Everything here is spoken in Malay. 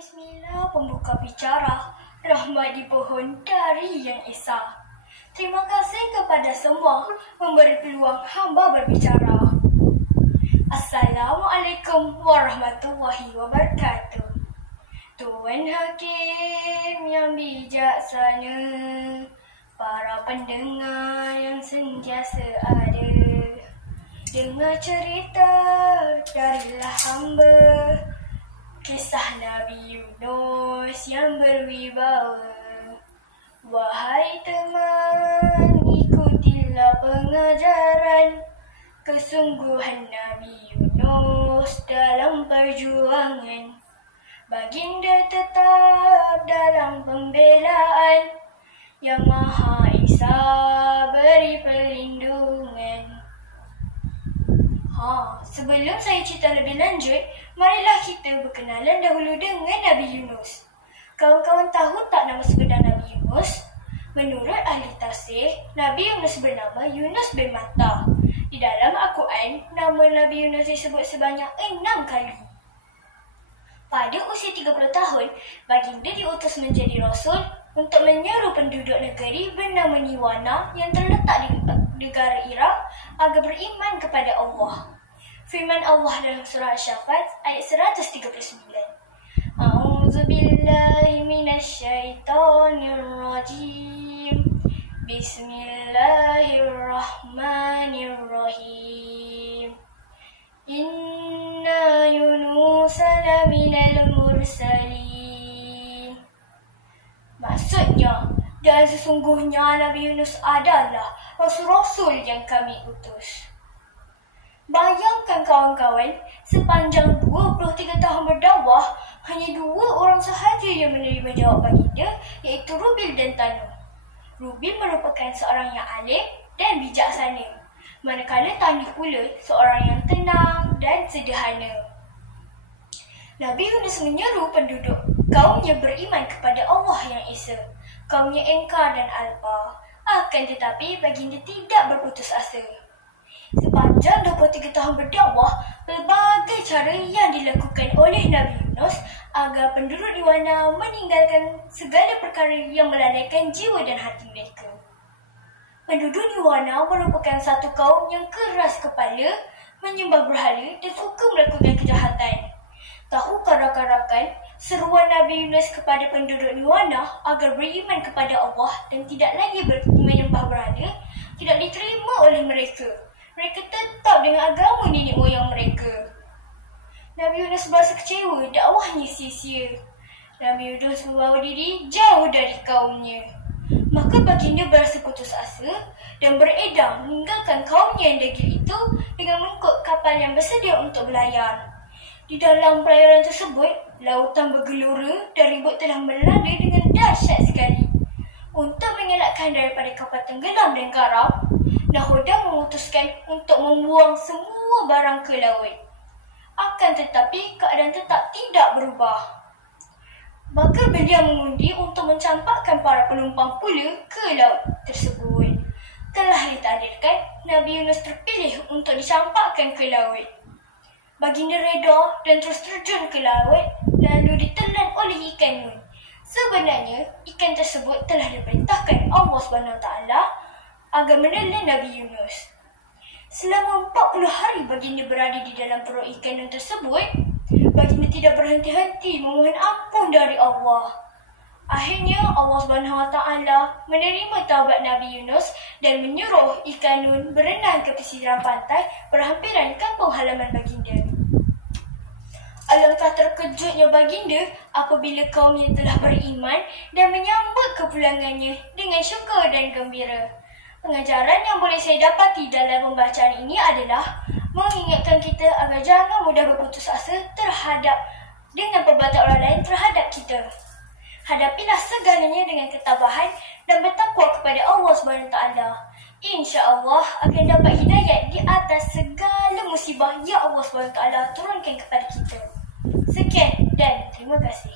Bismillah, pembuka bicara, rahmat di pohon dari Yang Esa. Terima kasih kepada semua memberi peluang hamba berbicara. Assalamualaikum warahmatullahi wabarakatuh. Tuan Hakim yang bijaksana, para pendengar yang sentiasa ada, dengar cerita darilah hamba, kisah Nabi Yunus yang berwibawa. Wahai teman, ikutilah pengajaran kesungguhan Nabi Yunus dalam perjuangan. Baginda tetap dalam pembelaan, Yang Maha Esa beri perlindungan. Sebelum saya cerita lebih lanjut, marilah kita berkenalan dahulu dengan Nabi Yunus. Kawan-kawan tahu tak nama sebenar Nabi Yunus? Menurut ahli tafsir, Nabi Yunus bernama Yunus bin Matta. Di dalam Al-Quran, nama Nabi Yunus disebut sebanyak 6 kali. Pada usia 30 tahun, baginda diutus menjadi Rasul untuk menyeru penduduk negeri bernama Niwana yang terletak di negara Iraq agar beriman kepada Allah. Firman Allah dalam surah Syafat ayat 139. A'udzubillahi minasyaitonirrajim. Bismillahirrahmanirrahim. Inna Yunusa laminal mursalin. Maksudnya, dan sesungguhnya Nabi Yunus adalah Rasul-Rasul yang kami utus. Bayangkan kawan-kawan, sepanjang 23 tahun berdakwah, hanya 2 orang sahaja yang menerima jawab baginda, iaitu Rubil dan Tanu. Rubil merupakan seorang yang alim dan bijaksana, manakala Tanu pula seorang yang tenang dan sederhana. Nabi Yunus menyeru penduduk kaumnya beriman kepada Allah yang Esa. Kaumnya engkar dan alpa. Akan tetapi baginda tidak berputus asa. Sepanjang 23 tahun berdakwah, pelbagai cara yang dilakukan oleh Nabi Yunus agar penduduk Niwana meninggalkan segala perkara yang melalaikan jiwa dan hati mereka. Penduduk Niwana merupakan satu kaum yang keras kepala, menyembah berhala dan suka melakukan kejahatan. Tahukah rakan-rakan, seruan Nabi Yunus kepada penduduk Niwana agar beriman kepada Allah dan tidak lagi menyembah berhala tidak diterima oleh mereka. Mereka tetap dengan agama nenek moyang mereka. Nabi Yunus berasa kecewa, dakwahnya sia-sia. Nabi Yunus membawa diri jauh dari kaumnya. Maka baginda berasa putus asa dan beredar meninggalkan kaumnya yang degil itu dengan mengikut kapal yang bersedia untuk berlayar. Di dalam pelayaran tersebut, lautan bergelora dan ribut telah melanda dengan dahsyat sekali. Untuk mengelakkan daripada kapal tenggelam dan karam, Nahoda memutuskan untuk membuang semua barang ke laut. Akan tetapi, keadaan tetap tidak berubah. Maka beliau mengundi untuk mencampakkan para penumpang pula ke laut tersebut. Telah ditakdirkan, Nabi Yunus terpilih untuk dicampakkan ke laut. Baginda reda dan terus terjun ke laut, lalu ditelan oleh ikan nun. Sebenarnya, ikan tersebut telah diperintahkan Allah SWT agar menelan Nabi Yunus. Selama 40 hari baginda berada di dalam perut ikan nun tersebut, baginda tidak berhenti-henti memohon ampun dari Allah. Akhirnya Allah SWT menerima taubat Nabi Yunus dan menyuruh ikan nun berenang ke pesisir pantai berhampiran kampung halaman baginda. Alangkah terkejutnya baginda apabila kaumnya telah beriman dan menyambut kepulangannya dengan syukur dan gembira. Pengajaran yang boleh saya dapati dalam pembacaan ini adalah mengingatkan kita agar jangan mudah berputus asa terhadap dengan perbuatan orang lain terhadap kita. Hadapilah segalanya dengan ketabahan dan bertakwa kepada Allah SWT. InsyaAllah akan dapat hidayat di atas segala musibah yang Allah SWT turunkan kepada kita. Sekian dan terima kasih.